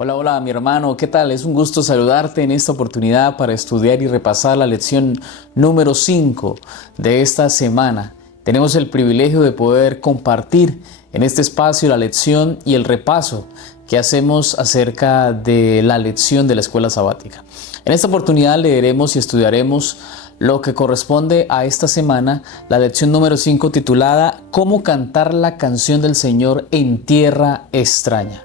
Hola, hola, mi hermano, ¿qué tal? Es un gusto saludarte en esta oportunidad para estudiar y repasar la lección número 5 de esta semana. Tenemos el privilegio de poder compartir en este espacio la lección y el repaso que hacemos acerca de la lección de la escuela sabática. En esta oportunidad leeremos y estudiaremos lo que corresponde a esta semana, la lección número 5 titulada ¿Cómo cantar la canción del Señor en tierra extraña?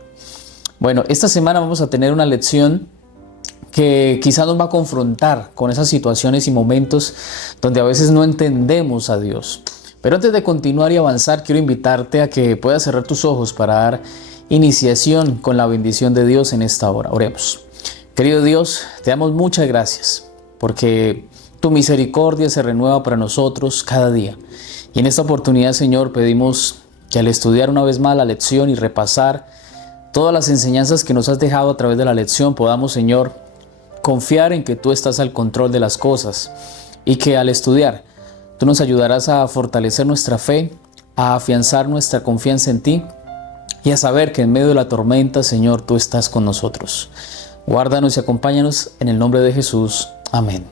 Bueno, esta semana vamos a tener una lección que quizás nos va a confrontar con esas situaciones y momentos donde a veces no entendemos a Dios. Pero antes de continuar y avanzar, quiero invitarte a que puedas cerrar tus ojos para dar iniciación con la bendición de Dios en esta hora. Oremos. Querido Dios, te damos muchas gracias porque tu misericordia se renueva para nosotros cada día. Y en esta oportunidad, Señor, pedimos que al estudiar una vez más la lección y repasar todas las enseñanzas que nos has dejado a través de la lección, podamos, Señor, confiar en que tú estás al control de las cosas y que al estudiar, tú nos ayudarás a fortalecer nuestra fe, a afianzar nuestra confianza en ti y a saber que en medio de la tormenta, Señor, tú estás con nosotros. Guárdanos y acompáñanos en el nombre de Jesús. Amén.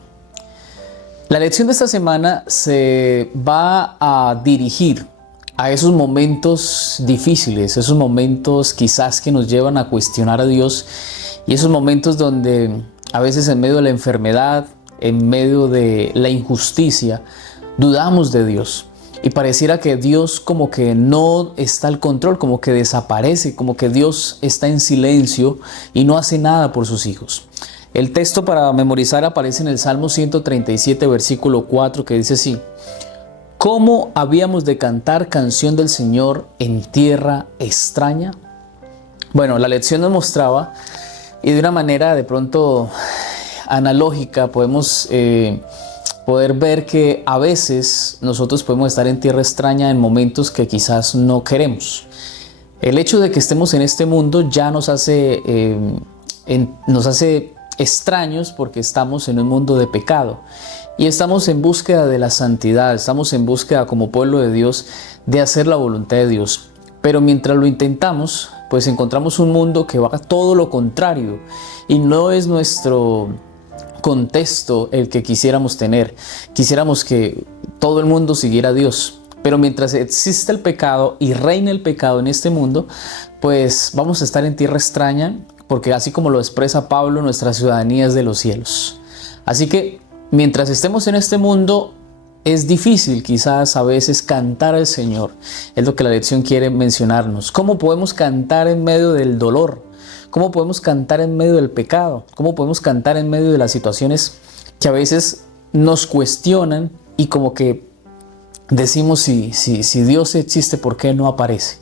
La lección de esta semana se va a dirigir a esos momentos difíciles, esos momentos quizás que nos llevan a cuestionar a Dios y esos momentos donde a veces en medio de la enfermedad, en medio de la injusticia, dudamos de Dios y pareciera que Dios como que no está al control, como que desaparece, como que Dios está en silencio y no hace nada por sus hijos. El texto para memorizar aparece en el Salmo 137, versículo 4, que dice así: ¿Cómo habíamos de cantar canción del Señor en tierra extraña? Bueno, la lección nos mostraba, y de una manera de pronto analógica podemos poder ver que a veces nosotros podemos estar en tierra extraña en momentos que quizás no queremos. El hecho de que estemos en este mundo ya nos hace extraños porque estamos en un mundo de pecado. Y estamos en búsqueda de la santidad, estamos en búsqueda como pueblo de Dios de hacer la voluntad de Dios. Pero mientras lo intentamos, pues encontramos un mundo que va a todo lo contrario y no es nuestro contexto el que quisiéramos tener. Quisiéramos que todo el mundo siguiera a Dios. Pero mientras existe el pecado y reina el pecado en este mundo, pues vamos a estar en tierra extraña porque así como lo expresa Pablo, nuestra ciudadanía es de los cielos. Así que mientras estemos en este mundo, es difícil quizás a veces cantar al Señor. Es lo que la lección quiere mencionarnos. ¿Cómo podemos cantar en medio del dolor? ¿Cómo podemos cantar en medio del pecado? ¿Cómo podemos cantar en medio de las situaciones que a veces nos cuestionan y como que decimos si Dios existe, ¿por qué no aparece?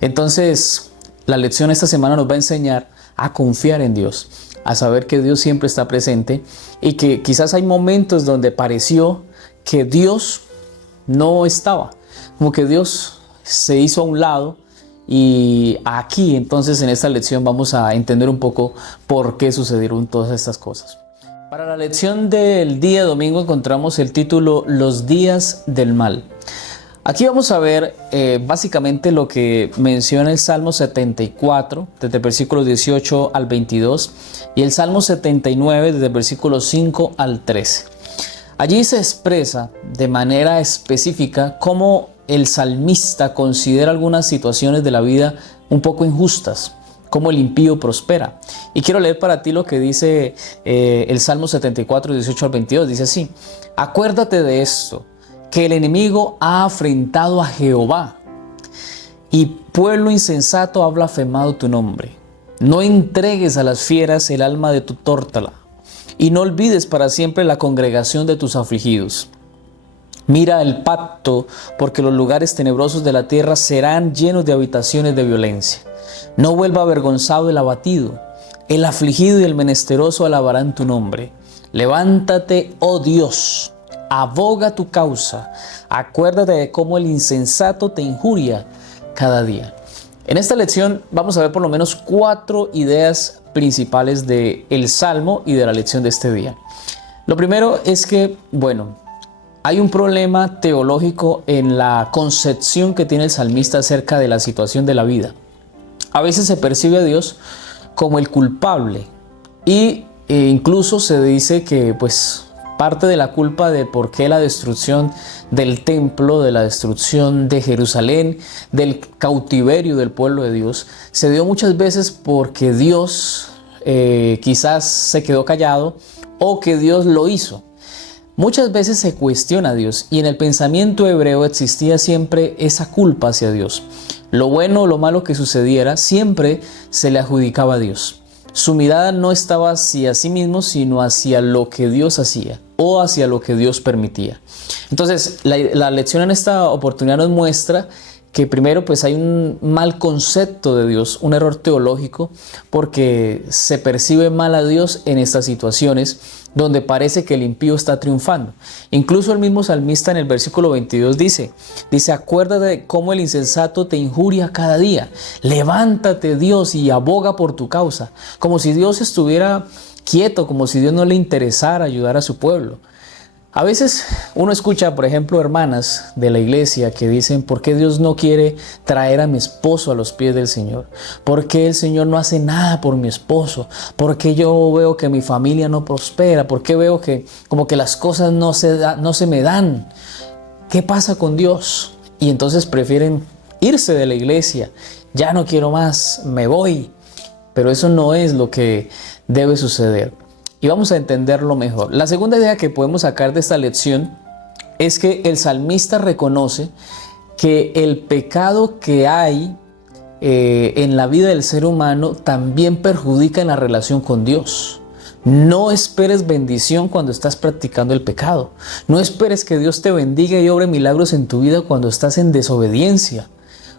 Entonces, la lección esta semana nos va a enseñar a confiar en Dios, a saber que Dios siempre está presente y que quizás hay momentos donde pareció que Dios no estaba, como que Dios se hizo a un lado. Y aquí entonces en esta lección vamos a entender un poco por qué sucedieron todas estas cosas. Para la lección del día domingo encontramos el título Los días del mal. Aquí vamos a ver básicamente lo que menciona el Salmo 74, desde el versículo 18 al 22, y el Salmo 79, desde el versículo 5 al 13. Allí se expresa de manera específica cómo el salmista considera algunas situaciones de la vida un poco injustas, cómo el impío prospera. Y quiero leer para ti lo que dice el Salmo 74, 18 al 22. Dice así: Acuérdate de esto, que el enemigo ha afrentado a Jehová, y pueblo insensato ha blasfemado tu nombre. No entregues a las fieras el alma de tu tórtola, y no olvides para siempre la congregación de tus afligidos. Mira el pacto, porque los lugares tenebrosos de la tierra serán llenos de habitaciones de violencia. No vuelva avergonzado el abatido, el afligido y el menesteroso alabarán tu nombre. Levántate, oh Dios, aboga tu causa, acuérdate de cómo el insensato te injuria cada día. En esta lección vamos a ver por lo menos 4 ideas principales del Salmo y de la lección de este día. Lo primero es que, hay un problema teológico en la concepción que tiene el salmista acerca de la situación de la vida. A veces se percibe a Dios como el culpable. Y incluso se dice que pues parte de la culpa de por qué la destrucción del templo, de la destrucción de Jerusalén, del cautiverio del pueblo de Dios, se dio muchas veces porque Dios quizás se quedó callado o que Dios lo hizo. Muchas veces se cuestiona a Dios y en el pensamiento hebreo existía siempre esa culpa hacia Dios. Lo bueno o lo malo que sucediera siempre se le adjudicaba a Dios. Su mirada no estaba hacia sí mismo, sino hacia lo que Dios hacía o hacia lo que Dios permitía. Entonces, la lección en esta oportunidad nos muestra que primero pues hay un mal concepto de Dios, un error teológico, porque se percibe mal a Dios en estas situaciones donde parece que el impío está triunfando. Incluso el mismo salmista en el versículo 22 dice, acuérdate de cómo el insensato te injuria cada día. Levántate, Dios, y aboga por tu causa. Como si Dios estuviera quieto, como si Dios no le interesara ayudar a su pueblo. A veces uno escucha, por ejemplo, hermanas de la iglesia que dicen, ¿por qué Dios no quiere traer a mi esposo a los pies del Señor? ¿Por qué el Señor no hace nada por mi esposo? ¿Por qué yo veo que mi familia no prospera? ¿Por qué veo que como que las cosas no se me dan? ¿Qué pasa con Dios? Y entonces prefieren irse de la iglesia. Ya no quiero más, me voy. Pero eso no es lo que debe suceder. Y vamos a entenderlo mejor. La segunda idea que podemos sacar de esta lección es que el salmista reconoce que el pecado que hay en la vida del ser humano también perjudica en la relación con Dios. No esperes bendición cuando estás practicando el pecado. No esperes que Dios te bendiga y obre milagros en tu vida cuando estás en desobediencia.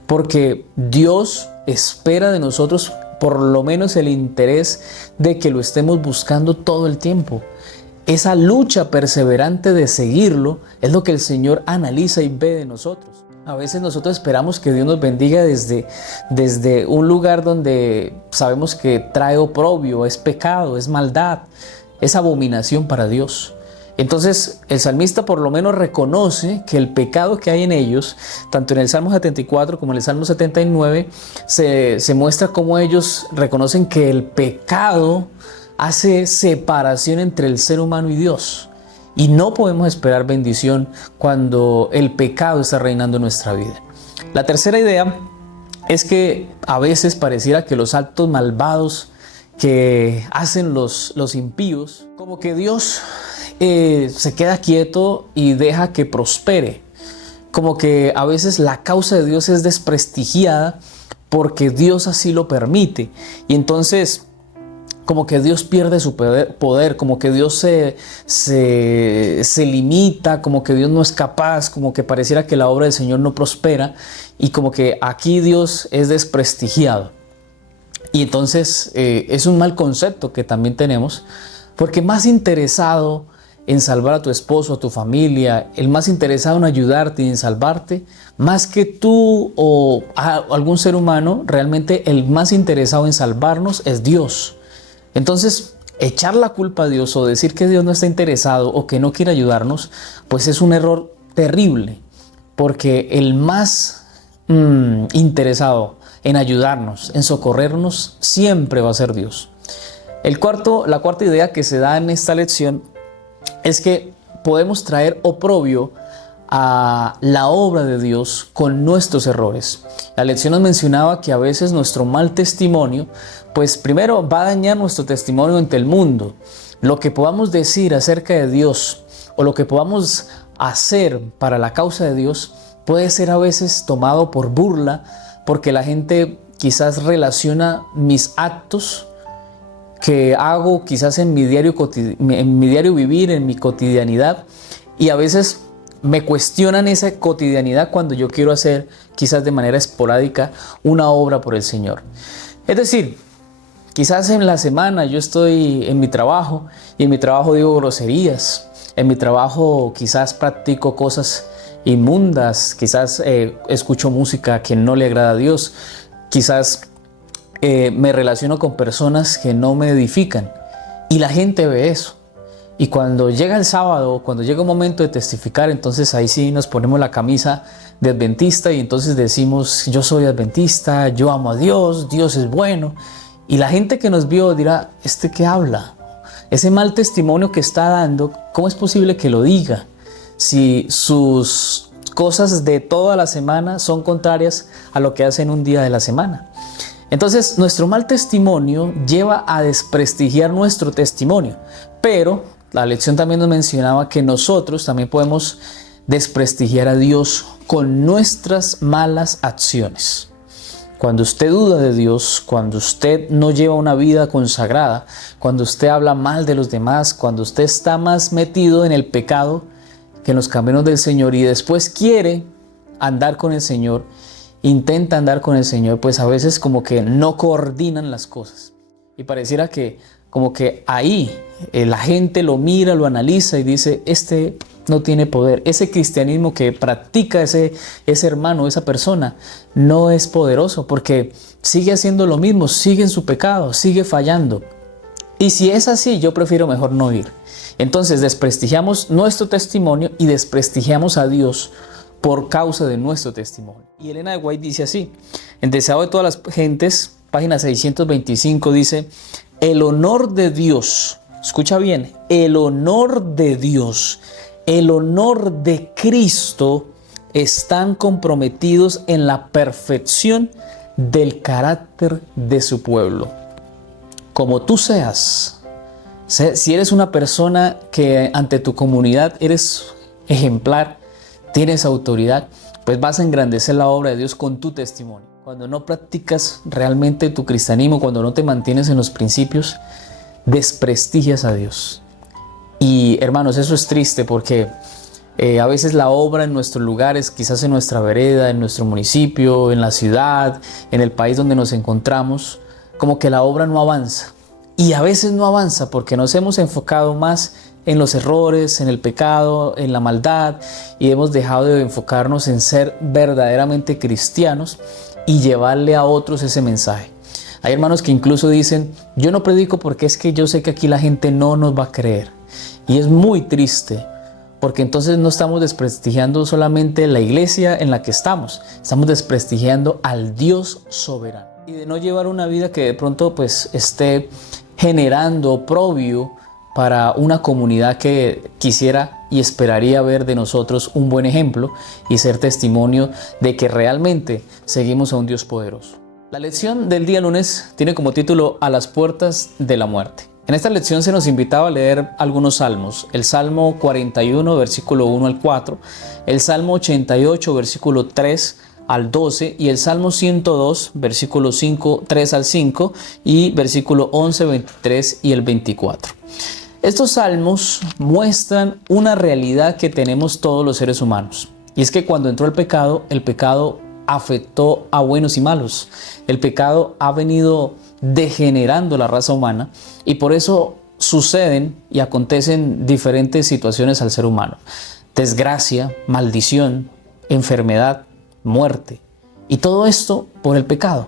Porque Dios espera de nosotros por lo menos el interés de que lo estemos buscando todo el tiempo. Esa lucha perseverante de seguirlo es lo que el Señor analiza y ve de nosotros. A veces nosotros esperamos que Dios nos bendiga desde un lugar donde sabemos que trae oprobio, es pecado, es maldad, es abominación para Dios. Entonces el salmista por lo menos reconoce que el pecado que hay en ellos, tanto en el Salmo 74 como en el Salmo 79, se muestra cómo ellos reconocen que el pecado hace separación entre el ser humano y Dios. Y no podemos esperar bendición cuando el pecado está reinando en nuestra vida. La tercera idea es que a veces pareciera que los actos malvados que hacen los impíos, como que Dios se queda quieto y deja que prospere. Como que a veces la causa de Dios es desprestigiada porque Dios así lo permite. Y entonces como que Dios pierde su poder, como que Dios se limita, como que Dios no es capaz, como que pareciera que la obra del Señor no prospera y como que aquí Dios es desprestigiado. Y entonces es un mal concepto que también tenemos, porque más interesado en salvar a tu esposo, a tu familia, el más interesado en ayudarte y en salvarte, más que tú o algún ser humano, realmente el más interesado en salvarnos es Dios. Entonces, echar la culpa a Dios o decir que Dios no está interesado o que no quiere ayudarnos, pues es un error terrible, porque el más interesado en ayudarnos, en socorrernos, siempre va a ser Dios. La cuarta idea que se da en esta lección es que podemos traer oprobio a la obra de Dios con nuestros errores. La lección nos mencionaba que a veces nuestro mal testimonio, pues primero va a dañar nuestro testimonio ante el mundo. Lo que podamos decir acerca de Dios o lo que podamos hacer para la causa de Dios puede ser a veces tomado por burla, porque la gente quizás relaciona mis actos que hago quizás en mi diario vivir, en mi cotidianidad, y a veces me cuestionan esa cotidianidad cuando yo quiero hacer quizás de manera esporádica una obra por el Señor. Es decir, quizás en la semana yo estoy en mi trabajo y en mi trabajo digo groserías, en mi trabajo quizás practico cosas inmundas, quizás escucho música que no le agrada a Dios, quizás me relaciono con personas que no me edifican y la gente ve eso. Y cuando llega el sábado, cuando llega un momento de testificar, entonces ahí sí nos ponemos la camisa de adventista y entonces decimos, yo soy adventista, yo amo a Dios, Dios es bueno. Y la gente que nos vio dirá, ¿este qué habla? Ese mal testimonio que está dando, ¿cómo es posible que lo diga? Si sus cosas de toda la semana son contrarias a lo que hace en un día de la semana. Entonces, nuestro mal testimonio lleva a desprestigiar nuestro testimonio. Pero la lección también nos mencionaba que nosotros también podemos desprestigiar a Dios con nuestras malas acciones. Cuando usted duda de Dios, cuando usted no lleva una vida consagrada, cuando usted habla mal de los demás, cuando usted está más metido en el pecado que en los caminos del Señor y después quiere andar con el Señor, intenta andar con el Señor, pues a veces como que no coordinan las cosas. Y pareciera que como que ahí la gente lo mira, lo analiza y dice, este no tiene poder. Ese cristianismo que practica ese hermano, esa persona, no es poderoso porque sigue haciendo lo mismo, sigue en su pecado, sigue fallando. Y si es así, yo prefiero mejor no ir. Entonces desprestigiamos nuestro testimonio y desprestigiamos a Dios por causa de nuestro testimonio. Y Elena de White dice así, en Deseado de todas las gentes, página 625, dice, el honor de Dios, escucha bien, el honor de Dios, el honor de Cristo están comprometidos en la perfección del carácter de su pueblo. Como tú seas, si eres una persona que ante tu comunidad eres ejemplar, tienes autoridad, pues vas a engrandecer la obra de Dios con tu testimonio. Cuando no practicas realmente tu cristianismo, cuando no te mantienes en los principios, desprestigias a Dios. Y hermanos, eso es triste porque a veces la obra en nuestros lugares, quizás en nuestra vereda, en nuestro municipio, en la ciudad, en el país donde nos encontramos, como que la obra no avanza. Y a veces no avanza porque nos hemos enfocado más en los errores, en el pecado, en la maldad, y hemos dejado de enfocarnos en ser verdaderamente cristianos y llevarle a otros ese mensaje. Hay hermanos que incluso dicen, yo no predico porque es que yo sé que aquí la gente no nos va a creer. Y es muy triste, porque entonces no estamos desprestigiando solamente la iglesia en la que estamos desprestigiando al Dios soberano. Y de no llevar una vida que de pronto pues esté generando oprobio para una comunidad que quisiera y esperaría ver de nosotros un buen ejemplo y ser testimonio de que realmente seguimos a un Dios poderoso. La lección del día lunes tiene como título A las puertas de la muerte. En esta lección se nos invitaba a leer algunos salmos, el Salmo 41, versículo 1 al 4, el Salmo 88, versículo 3 al 12 y el Salmo 102, versículo 3 al 5 y versículo 11, 23 y el 24. Estos salmos muestran una realidad que tenemos todos los seres humanos. Y es que cuando entró el pecado afectó a buenos y malos. El pecado ha venido degenerando la raza humana y por eso suceden y acontecen diferentes situaciones al ser humano. Desgracia, maldición, enfermedad, muerte. Y todo esto por el pecado.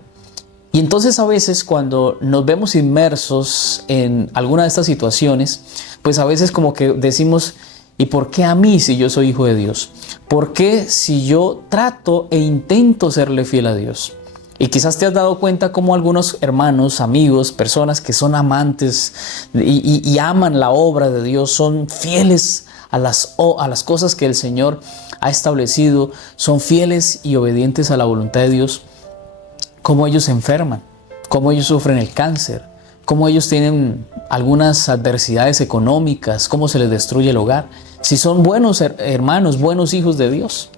Y entonces a veces cuando nos vemos inmersos en alguna de estas situaciones, pues a veces como que decimos, ¿y por qué a mí si yo soy hijo de Dios? ¿Por qué si yo trato e intento serle fiel a Dios? Y quizás te has dado cuenta cómo algunos hermanos, amigos, personas que son amantes y aman la obra de Dios, son fieles a las cosas que el Señor ha establecido, son fieles y obedientes a la voluntad de Dios, cómo ellos se enferman, cómo ellos sufren el cáncer, cómo ellos tienen algunas adversidades económicas, cómo se les destruye el hogar, si son buenos hermanos, buenos hijos de Dios.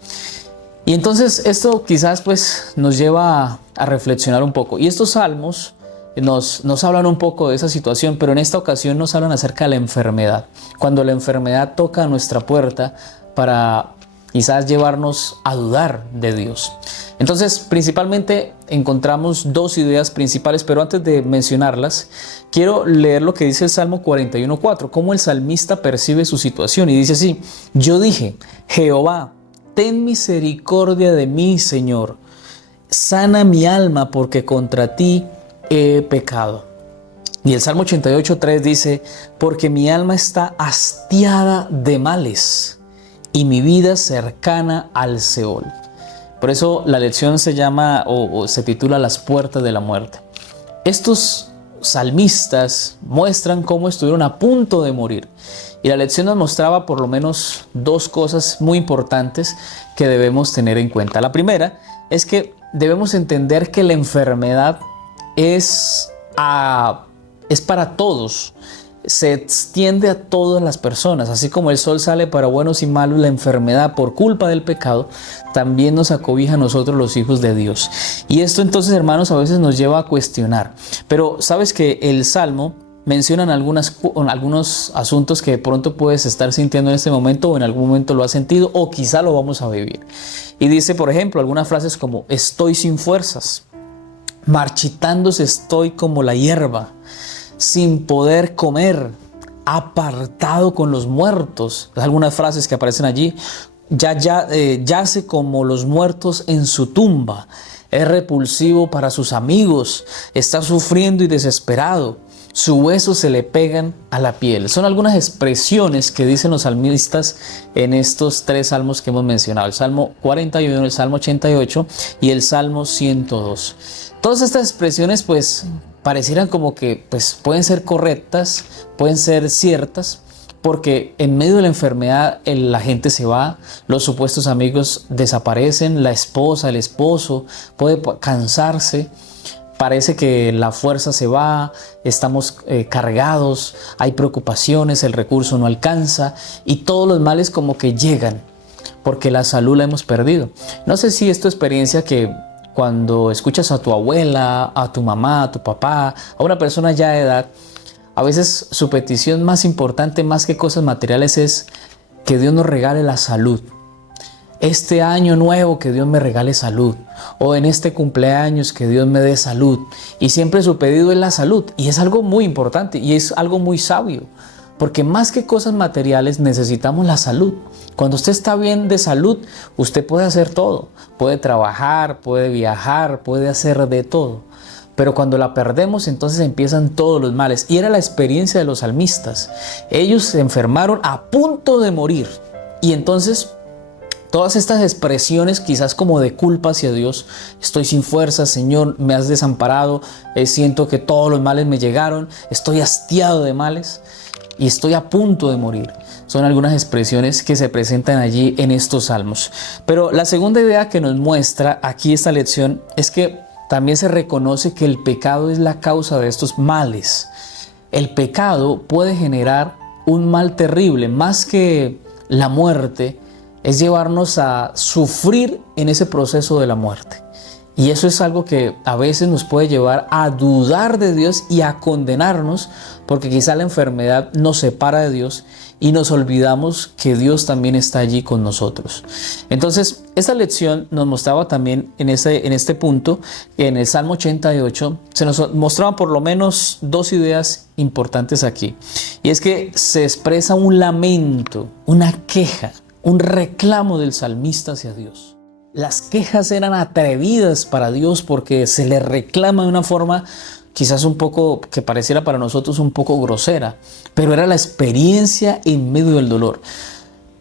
Y entonces esto quizás pues nos lleva a reflexionar un poco. Y estos salmos nos hablan un poco de esa situación, pero en esta ocasión nos hablan acerca de la enfermedad. Cuando la enfermedad toca a nuestra puerta para quizás llevarnos a dudar de Dios. Entonces, principalmente encontramos dos ideas principales, pero antes de mencionarlas, quiero leer lo que dice el Salmo 41:4, cómo el salmista percibe su situación. Y dice así, yo dije, Jehová, ten misericordia de mí, Señor. Sana mi alma porque contra ti he pecado. Y el Salmo 88:3 dice, porque mi alma está hastiada de males y mi vida cercana al Seol. Por eso la lección se llama o se titula Las puertas de la muerte. Estos salmistas muestran cómo estuvieron a punto de morir. Y la lección nos mostraba por lo menos dos cosas muy importantes que debemos tener en cuenta. La primera es que debemos entender que la enfermedad es para todos. Se extiende a todas las personas, así como el sol sale para buenos y malos. La enfermedad por culpa del pecado también nos acobija a nosotros, los hijos de Dios. Y esto entonces, hermanos, a veces nos lleva a cuestionar. Pero sabes que el Salmo mencionan algunos asuntos que de pronto puedes estar sintiendo en este momento, o en algún momento lo has sentido, o quizá lo vamos a vivir. Y dice, por ejemplo, algunas frases como: estoy sin fuerzas, marchitándose estoy como la hierba, sin poder comer, apartado con los muertos. Algunas frases que aparecen allí: yace como los muertos en su tumba, es repulsivo para sus amigos, está sufriendo y desesperado, sus huesos se le pegan a la piel. Son algunas expresiones que dicen los salmistas en estos tres salmos que hemos mencionado: el Salmo 41, el Salmo 88 y el Salmo 102. Todas estas expresiones pues parecieran como que pueden ser correctas, pueden ser ciertas, porque en medio de la enfermedad la gente se va, los supuestos amigos desaparecen, la esposa, el esposo puede cansarse, parece que la fuerza se va, estamos cargados, hay preocupaciones, el recurso no alcanza y todos los males como que llegan porque la salud la hemos perdido. No sé si es tu experiencia, que cuando escuchas a tu abuela, a tu mamá, a tu papá, a una persona ya de edad, a veces su petición más importante, más que cosas materiales, es que Dios nos regale la salud. Este año nuevo que Dios me regale salud, o en este cumpleaños que Dios me dé salud. Y siempre su pedido es la salud, y es algo muy importante y es algo muy sabio, porque más que cosas materiales necesitamos la salud. Cuando usted está bien de salud, usted puede hacer todo, puede trabajar, puede viajar, puede hacer de todo. Pero cuando la perdemos, entonces empiezan todos los males. Y era la experiencia de los salmistas. Ellos se enfermaron a punto de morir. Y entonces todas estas expresiones quizás como de culpa hacia Dios: estoy sin fuerzas, Señor, me has desamparado, siento que todos los males me llegaron, estoy hastiado de males y estoy a punto de morir. Son algunas expresiones que se presentan allí en estos salmos. Pero la segunda idea que nos muestra aquí esta lección es que también se reconoce que el pecado es la causa de estos males. El pecado puede generar un mal terrible, más que la muerte, es llevarnos a sufrir en ese proceso de la muerte. Y eso es algo que a veces nos puede llevar a dudar de Dios y a condenarnos, porque quizá la enfermedad nos separa de Dios y nos olvidamos que Dios también está allí con nosotros. Entonces, esta lección nos mostraba también en este punto, en el Salmo 88, se nos mostraban por lo menos dos ideas importantes aquí. Y es que se expresa un lamento, una queja, un reclamo del salmista hacia Dios. Las quejas eran atrevidas para Dios porque se le reclama de una forma quizás un poco que pareciera para nosotros un poco grosera, pero era la experiencia en medio del dolor.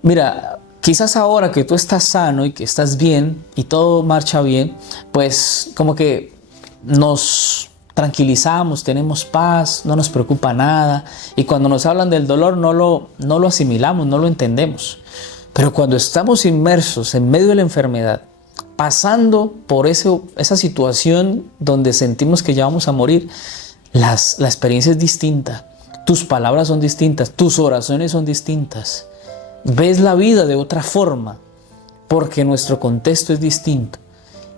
Mira, quizás ahora que tú estás sano y que estás bien y todo marcha bien, pues como que nos tranquilizamos, tenemos paz, no nos preocupa nada, y cuando nos hablan del dolor no lo asimilamos, no lo entendemos. Pero cuando estamos inmersos en medio de la enfermedad, pasando por esa situación donde sentimos que ya vamos a morir, la experiencia es distinta. Tus palabras son distintas, tus oraciones son distintas. Ves la vida de otra forma, porque nuestro contexto es distinto.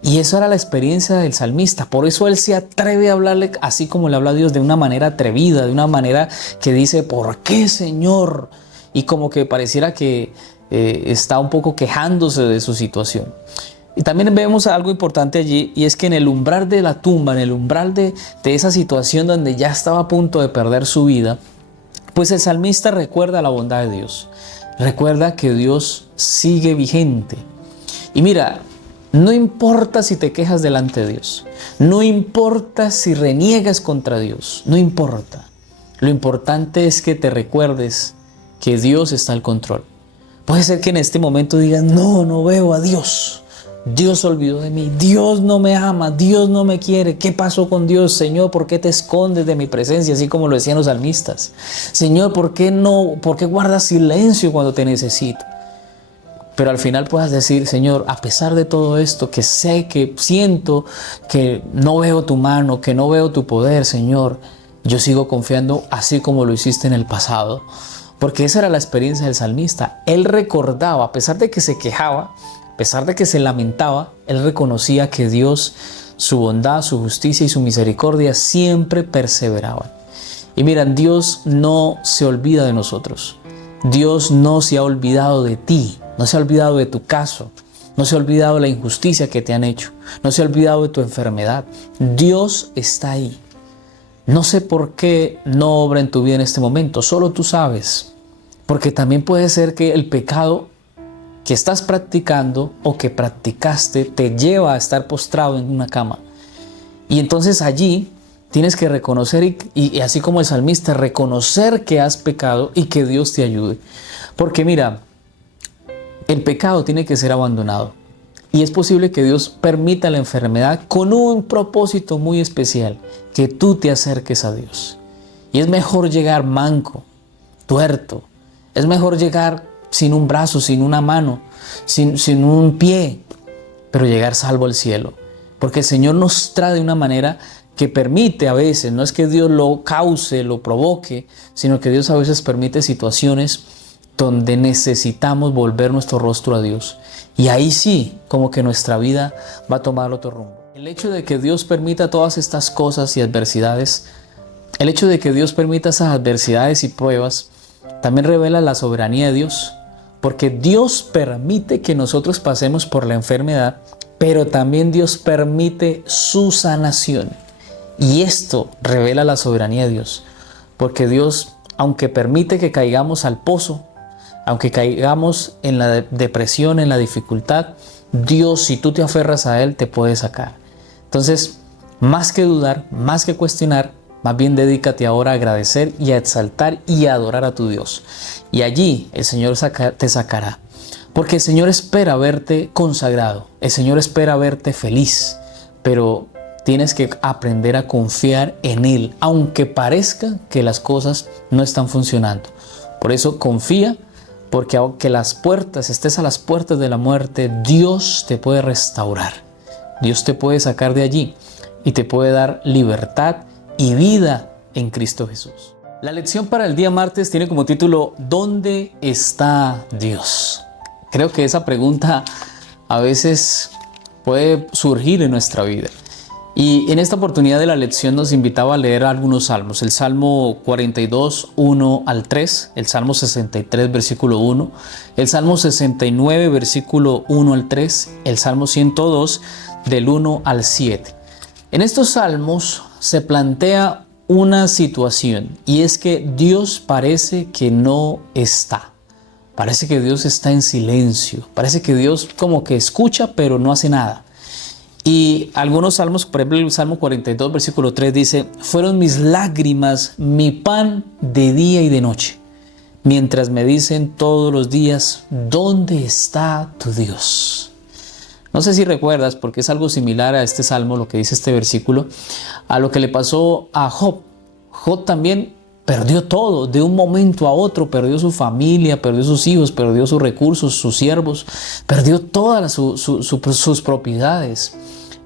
Y esa era la experiencia del salmista. Por eso él se atreve a hablarle así como le habla a Dios, de una manera atrevida, de una manera que dice: ¿por qué, Señor? Y como que pareciera que está un poco quejándose de su situación. Y también vemos algo importante allí, y es que en el umbral de la tumba, en el umbral de esa situación donde ya estaba a punto de perder su vida, pues el salmista recuerda la bondad de Dios, recuerda que Dios sigue vigente. Y mira, no importa si te quejas delante de Dios, no importa si reniegas contra Dios, no importa. Lo importante es que te recuerdes que Dios está al control. Puede ser que en este momento digas: no veo a Dios, Dios se olvidó de mí, Dios no me ama, Dios no me quiere. ¿Qué pasó con Dios? Señor, ¿por qué te escondes de mi presencia? Así como lo decían los salmistas. Señor, ¿por qué guardas silencio cuando te necesito? Pero al final puedas decir, Señor, a pesar de todo esto, que sé, que siento que no veo tu mano, que no veo tu poder, Señor, yo sigo confiando así como lo hiciste en el pasado. Porque esa era la experiencia del salmista. Él recordaba, a pesar de que se quejaba, a pesar de que se lamentaba, él reconocía que Dios, su bondad, su justicia y su misericordia siempre perseveraban. Y miran, Dios no se olvida de nosotros. Dios no se ha olvidado de ti, no se ha olvidado de tu caso, no se ha olvidado de la injusticia que te han hecho, no se ha olvidado de tu enfermedad. Dios está ahí. No sé por qué no obra en tu vida en este momento, solo tú sabes. Porque también puede ser que el pecado que estás practicando o que practicaste te lleva a estar postrado en una cama. Y entonces allí tienes que reconocer y así como el salmista, reconocer que has pecado y que Dios te ayude. Porque mira, el pecado tiene que ser abandonado. Y es posible que Dios permita la enfermedad con un propósito muy especial, que tú te acerques a Dios. Y es mejor llegar manco, tuerto. Es mejor llegar sin un brazo, sin una mano, sin un pie, pero llegar salvo al cielo. Porque el Señor nos trae de una manera que permite a veces, no es que Dios lo cause, lo provoque, sino que Dios a veces permite situaciones donde necesitamos volver nuestro rostro a Dios. Y ahí sí, como que nuestra vida va a tomar otro rumbo. El hecho de que Dios permita todas estas cosas y adversidades, el hecho de que Dios permita esas adversidades y pruebas, también revela la soberanía de Dios, porque Dios permite que nosotros pasemos por la enfermedad, pero también Dios permite su sanación. Y esto revela la soberanía de Dios, porque Dios, aunque permite que caigamos al pozo, aunque caigamos en la depresión, en la dificultad, Dios, si tú te aferras a Él, te puede sacar. Entonces, más que dudar, más que cuestionar, más bien dedícate ahora a agradecer y a exaltar y a adorar a tu Dios. Y allí el Señor te sacará. Porque el Señor espera verte consagrado. El Señor espera verte feliz. Pero tienes que aprender a confiar en Él, aunque parezca que las cosas no están funcionando. Por eso confía, porque aunque estés a las puertas de la muerte, Dios te puede restaurar. Dios te puede sacar de allí y te puede dar libertad y vida en Cristo Jesús. La lección para el día martes tiene como título ¿Dónde está Dios? Creo que esa pregunta a veces puede surgir en nuestra vida. Y en esta oportunidad de la lección nos invitaba a leer algunos salmos. El Salmo 42, 1 al 3, el Salmo 63, versículo 1, el Salmo 69, versículo 1 al 3, el Salmo 102, del 1 al 7. En estos salmos se plantea una situación y es que Dios parece que no está. Parece que Dios está en silencio. Parece que Dios como que escucha pero no hace nada. Y algunos salmos, por ejemplo el Salmo 42, versículo 3 dice: fueron mis lágrimas mi pan de día y de noche, mientras me dicen todos los días, ¿dónde está tu Dios? No sé si recuerdas, porque es algo similar a este salmo, lo que dice este versículo, a lo que le pasó a Job. Job también perdió todo, de un momento a otro, perdió su familia, perdió sus hijos, perdió sus recursos, sus siervos, perdió todas sus propiedades.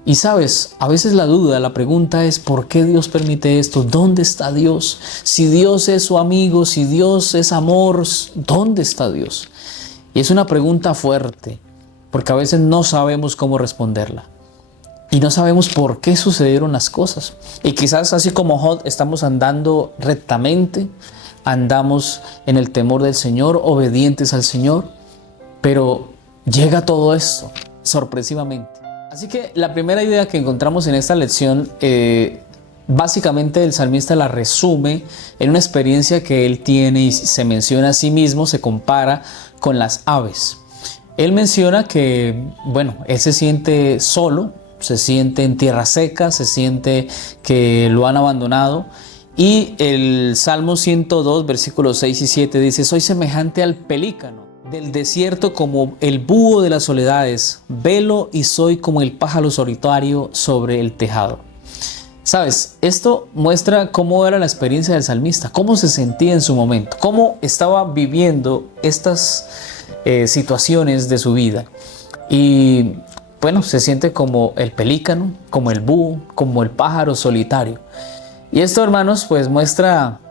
Y sabes, a veces la duda, la pregunta es ¿por qué Dios permite esto? ¿Dónde está Dios? Si Dios es su amigo, si Dios es amor, ¿dónde está Dios? Y es una pregunta fuerte, porque a veces no sabemos cómo responderla. Y no sabemos por qué sucedieron las cosas. Y quizás así como Job estamos andando rectamente, andamos en el temor del Señor, obedientes al Señor, pero llega todo esto sorpresivamente. Así que la primera idea que encontramos en esta lección, básicamente el salmista la resume en una experiencia que él tiene y se menciona a sí mismo, se compara con las aves. Él menciona que, él se siente solo, se siente en tierra seca, se siente que lo han abandonado. Y el Salmo 102, versículos 6 y 7 dice: soy semejante al pelícano. Del desierto como el búho de las soledades, velo y soy como el pájaro solitario sobre el tejado. Sabes, esto muestra cómo era la experiencia del salmista, cómo se sentía en su momento, cómo estaba viviendo estas situaciones de su vida. Y bueno, se siente como el pelícano, como el búho, como el pájaro solitario. Y esto, hermanos, pues muestra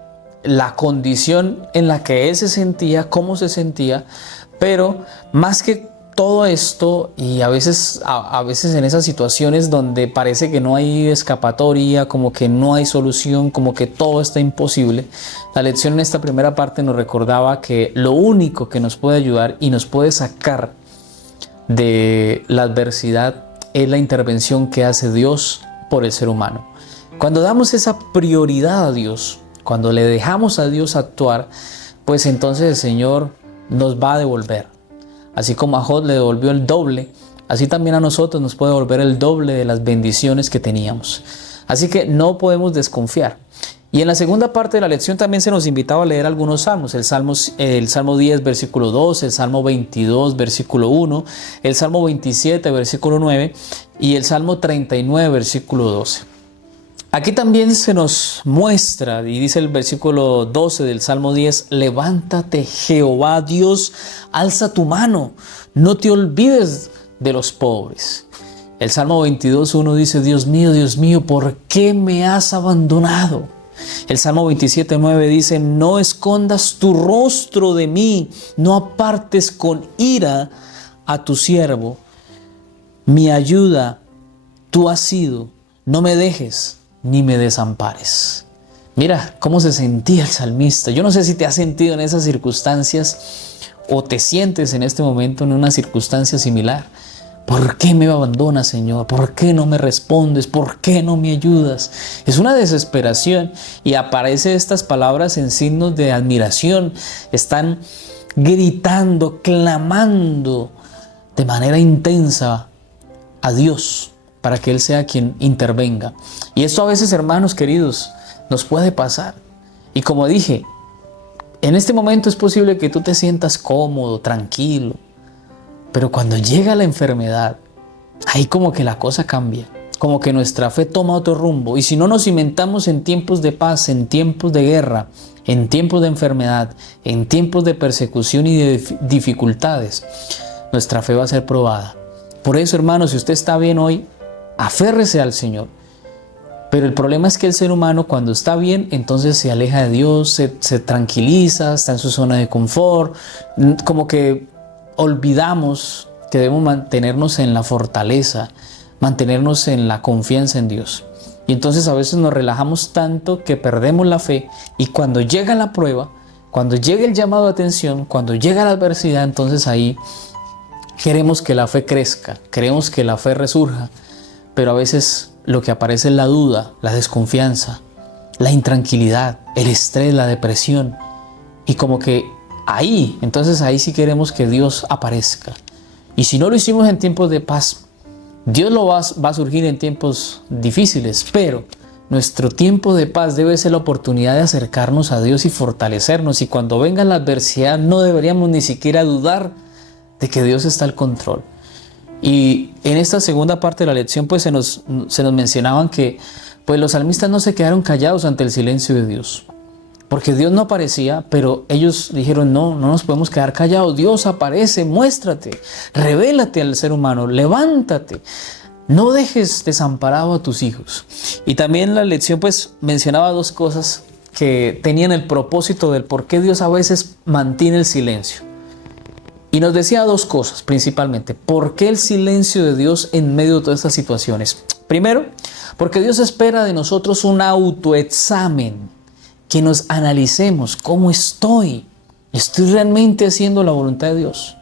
la condición en la que él se sentía, cómo se sentía, pero más que todo esto, y a veces en esas situaciones donde parece que no hay escapatoria, como que no hay solución, como que todo está imposible, la lección en esta primera parte nos recordaba que lo único que nos puede ayudar y nos puede sacar de la adversidad es la intervención que hace Dios por el ser humano. Cuando damos esa prioridad a Dios, cuando le dejamos a Dios actuar, pues entonces el Señor nos va a devolver. Así como a Job le devolvió el doble, así también a nosotros nos puede devolver el doble de las bendiciones que teníamos. Así que no podemos desconfiar. Y en la segunda parte de la lección también se nos invitaba a leer algunos salmos. El Salmo 10, versículo 2, el Salmo 22, versículo 1, el Salmo 27, versículo 9 y el Salmo 39, versículo 12. Aquí también se nos muestra, y dice el versículo 12 del Salmo 10, levántate Jehová Dios, alza tu mano, no te olvides de los pobres. El Salmo 22, 1 dice, Dios mío, ¿por qué me has abandonado? El Salmo 27, 9 dice, no escondas tu rostro de mí, no apartes con ira a tu siervo. Mi ayuda tú has sido, no me dejes ni me desampares. Mira cómo se sentía el salmista. Yo no sé si te has sentido en esas circunstancias o te sientes en este momento en una circunstancia similar. ¿Por qué me abandonas, Señor? ¿Por qué no me respondes? ¿Por qué no me ayudas? Es una desesperación y aparecen estas palabras en signos de admiración. Están gritando, clamando de manera intensa a Dios para que Él sea quien intervenga. Y esto a veces, hermanos queridos, nos puede pasar. Y como dije, en este momento es posible que tú te sientas cómodo, tranquilo, pero cuando llega la enfermedad, ahí como que la cosa cambia, como que nuestra fe toma otro rumbo. Y si no nos cimentamos en tiempos de paz, en tiempos de guerra, en tiempos de enfermedad, en tiempos de persecución y de dificultades, nuestra fe va a ser probada. Por eso, hermanos, si usted está bien hoy, aférrese al Señor. Pero el problema es que el ser humano cuando está bien, entonces se aleja de Dios, se tranquiliza, está en su zona de confort, como que olvidamos que debemos mantenernos en la fortaleza, mantenernos en la confianza en Dios. Y entonces a veces nos relajamos tanto que perdemos la fe y cuando llega la prueba, cuando llega el llamado de atención, cuando llega la adversidad, entonces ahí queremos que la fe crezca, queremos que la fe resurja, pero a veces lo que aparece es la duda, la desconfianza, la intranquilidad, el estrés, la depresión. Y como que entonces ahí sí queremos que Dios aparezca. Y si no lo hicimos en tiempos de paz, Dios va a surgir en tiempos difíciles, pero nuestro tiempo de paz debe ser la oportunidad de acercarnos a Dios y fortalecernos. Y cuando venga la adversidad no deberíamos ni siquiera dudar de que Dios está al control. Y en esta segunda parte de la lección pues se nos mencionaban que pues los salmistas no se quedaron callados ante el silencio de Dios. Porque Dios no aparecía, pero ellos dijeron, no nos podemos quedar callados. Dios aparece, muéstrate, revélate al ser humano, levántate. No dejes desamparado a tus hijos. Y también la lección pues mencionaba dos cosas que tenían el propósito del por qué Dios a veces mantiene el silencio. Y nos decía dos cosas principalmente. ¿Por qué el silencio de Dios en medio de todas estas situaciones? Primero, porque Dios espera de nosotros un autoexamen, que nos analicemos cómo estoy. ¿Estoy realmente haciendo la voluntad de Dios?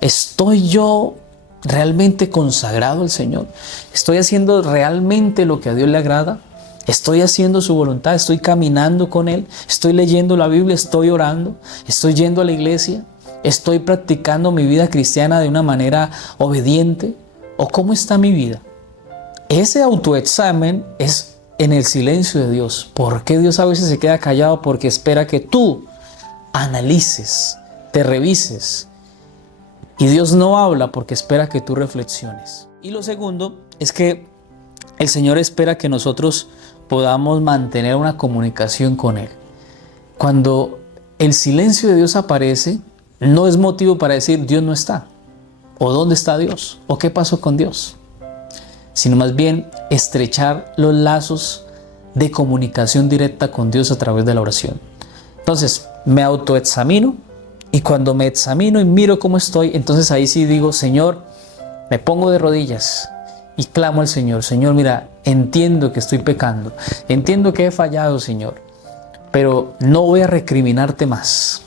¿Estoy yo realmente consagrado al Señor? ¿Estoy haciendo realmente lo que a Dios le agrada? ¿Estoy haciendo su voluntad? ¿Estoy caminando con Él? ¿Estoy leyendo la Biblia? ¿Estoy orando? ¿Estoy yendo a la iglesia? ¿Estoy practicando mi vida cristiana de una manera obediente? ¿O cómo está mi vida? Ese autoexamen es en el silencio de Dios. ¿Por qué Dios a veces se queda callado? Porque espera que tú analices, te revises Y Dios no habla porque espera que tú reflexiones. Y lo segundo es que el Señor espera que nosotros podamos mantener una comunicación con Él. Cuando el silencio de Dios aparece, no es motivo para decir Dios no está, o dónde está Dios, o qué pasó con Dios, sino más bien estrechar los lazos de comunicación directa con Dios a través de la oración. Entonces me autoexamino, y cuando me examino y miro cómo estoy, entonces ahí sí digo, Señor, me pongo de rodillas y clamo al Señor. Señor, mira, entiendo que estoy pecando, entiendo que he fallado, Señor, pero no voy a recriminarte más.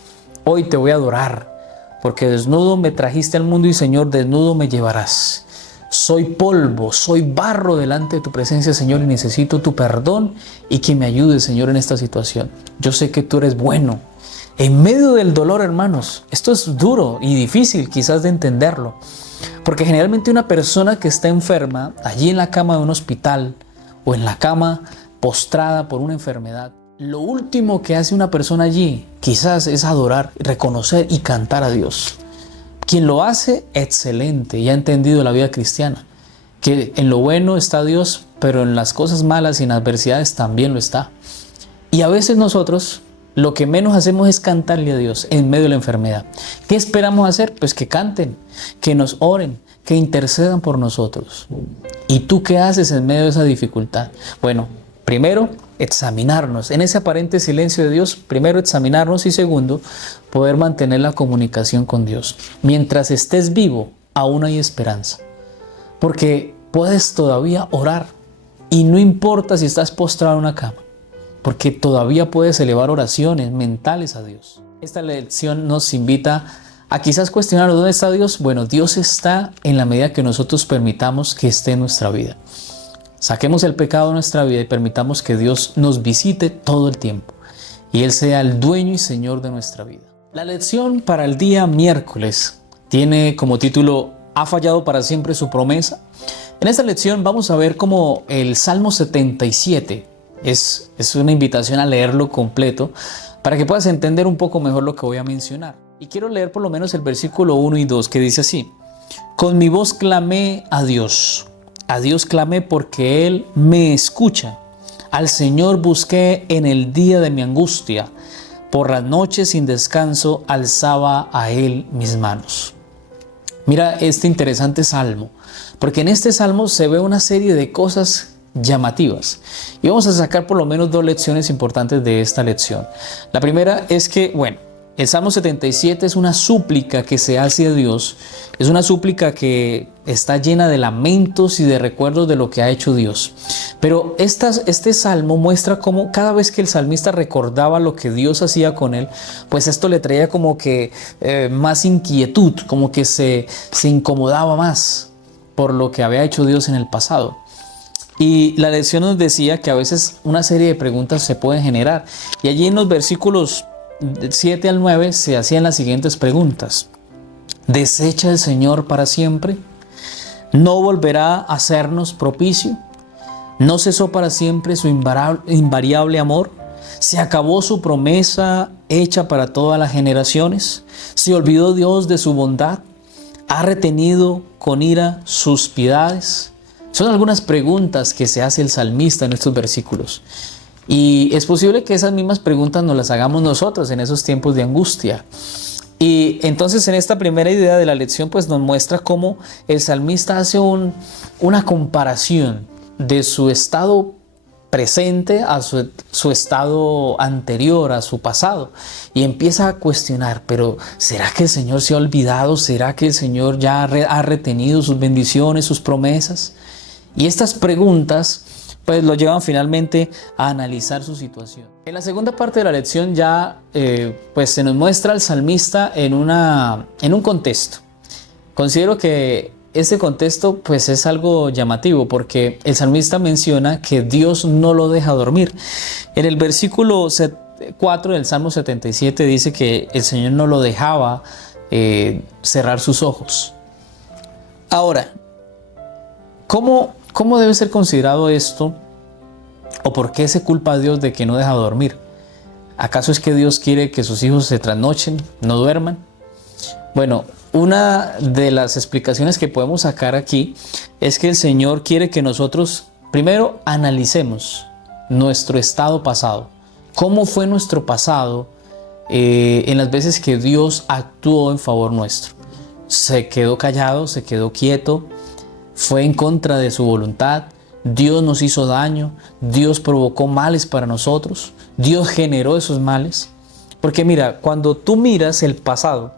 Hoy te voy a adorar, porque desnudo me trajiste al mundo y, Señor, desnudo me llevarás. Soy polvo, soy barro delante de tu presencia, Señor, y necesito tu perdón y que me ayudes, Señor, en esta situación. Yo sé que tú eres bueno. En medio del dolor, hermanos, esto es duro y difícil quizás de entenderlo, porque generalmente una persona que está enferma, allí en la cama de un hospital o en la cama postrada por una enfermedad, lo último que hace una persona allí quizás es adorar, reconocer y cantar a Dios. Quien lo hace, excelente, y ha entendido la vida cristiana, que en lo bueno está Dios, pero en las cosas malas y en adversidades también lo está. Y a veces nosotros lo que menos hacemos es cantarle a Dios en medio de la enfermedad. ¿Qué esperamos hacer? Pues que canten, que nos oren, que intercedan por nosotros. ¿Y tú qué haces en medio de esa dificultad? Bueno, primero, examinarnos. En ese aparente silencio de Dios, primero examinarnos y segundo, poder mantener la comunicación con Dios. Mientras estés vivo, aún hay esperanza. Porque puedes todavía orar y no importa si estás postrado en una cama, porque todavía puedes elevar oraciones mentales a Dios. Esta lección nos invita a quizás cuestionar ¿dónde está Dios? Bueno, Dios está en la medida que nosotros permitamos que esté en nuestra vida. Saquemos el pecado de nuestra vida y permitamos que Dios nos visite todo el tiempo y Él sea el dueño y Señor de nuestra vida. La lección para el día miércoles tiene como título ¿Ha fallado para siempre su promesa? En esta lección vamos a ver cómo el Salmo 77 es una invitación a leerlo completo para que puedas entender un poco mejor lo que voy a mencionar. Y quiero leer por lo menos el versículo 1 y 2 que dice así: Con mi voz clamé a Dios clamé porque Él me escucha. Al Señor busqué en el día de mi angustia. Por las noches sin descanso alzaba a Él mis manos. Mira este interesante salmo, porque en este salmo se ve una serie de cosas llamativas. Y vamos a sacar por lo menos dos lecciones importantes de esta lección. La primera es que, el Salmo 77 es una súplica que se hace a Dios, es una súplica que está llena de lamentos y de recuerdos de lo que ha hecho Dios. Pero este salmo muestra cómo cada vez que el salmista recordaba lo que Dios hacía con él, pues esto le traía como que más inquietud, como que se incomodaba más por lo que había hecho Dios en el pasado. Y la lección nos decía que a veces una serie de preguntas se pueden generar. Y allí en los versículos 7 al 9 se hacían las siguientes preguntas. ¿Desecha el Señor para siempre? ¿No volverá a hacernos propicio? ¿No cesó para siempre su invariable amor? ¿Se acabó su promesa hecha para todas las generaciones? ¿Se olvidó Dios de su bondad? ¿Ha retenido con ira sus piedades? Son algunas preguntas que se hace el salmista en estos versículos. Y es posible que esas mismas preguntas nos las hagamos nosotros en esos tiempos de angustia. Y entonces en esta primera idea de la lección pues nos muestra cómo el salmista hace una comparación de su estado presente a su estado anterior, a su pasado. Y empieza a cuestionar, pero ¿será que el Señor se ha olvidado? ¿Será que el Señor ya ha retenido sus bendiciones, sus promesas? Y estas preguntas pues lo llevan finalmente a analizar su situación. En la segunda parte de la lección ya pues se nos muestra al salmista en un contexto. Considero que este contexto pues es algo llamativo porque el salmista menciona que Dios no lo deja dormir. En el versículo 4 del Salmo 77 dice que el Señor no lo dejaba cerrar sus ojos. Ahora, ¿cómo debe ser considerado esto? ¿O por qué se culpa a Dios de que no deja dormir? ¿Acaso es que Dios quiere que sus hijos se trasnochen, no duerman? Bueno, una de las explicaciones que podemos sacar aquí es que el Señor quiere que nosotros primero analicemos nuestro estado pasado. ¿Cómo fue nuestro pasado en las veces que Dios actuó en favor nuestro? ¿Se quedó callado? ¿Se quedó quieto? ¿Fue en contra de su voluntad? ¿Dios nos hizo daño? ¿Dios provocó males para nosotros? ¿Dios generó esos males? Porque mira, cuando tú miras el pasado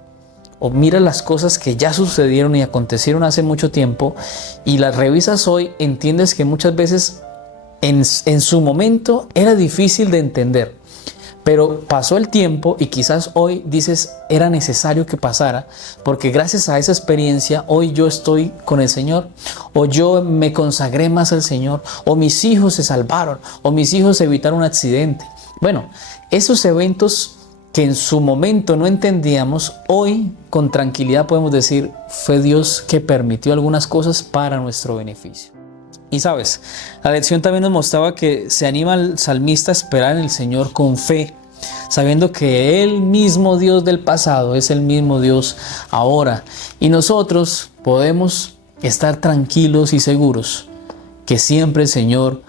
o miras las cosas que ya sucedieron y acontecieron hace mucho tiempo y las revisas hoy, entiendes que muchas veces en su momento era difícil de entender. Pero pasó el tiempo y quizás hoy dices era necesario que pasara, porque gracias a esa experiencia hoy yo estoy con el Señor, o yo me consagré más al Señor, o mis hijos se salvaron, o mis hijos evitaron un accidente. Bueno, esos eventos que en su momento no entendíamos, hoy con tranquilidad podemos decir fue Dios que permitió algunas cosas para nuestro beneficio. Y sabes, la lección también nos mostraba que se anima al salmista a esperar en el Señor con fe, sabiendo que el mismo Dios del pasado es el mismo Dios ahora. Y nosotros podemos estar tranquilos y seguros que siempre el Señor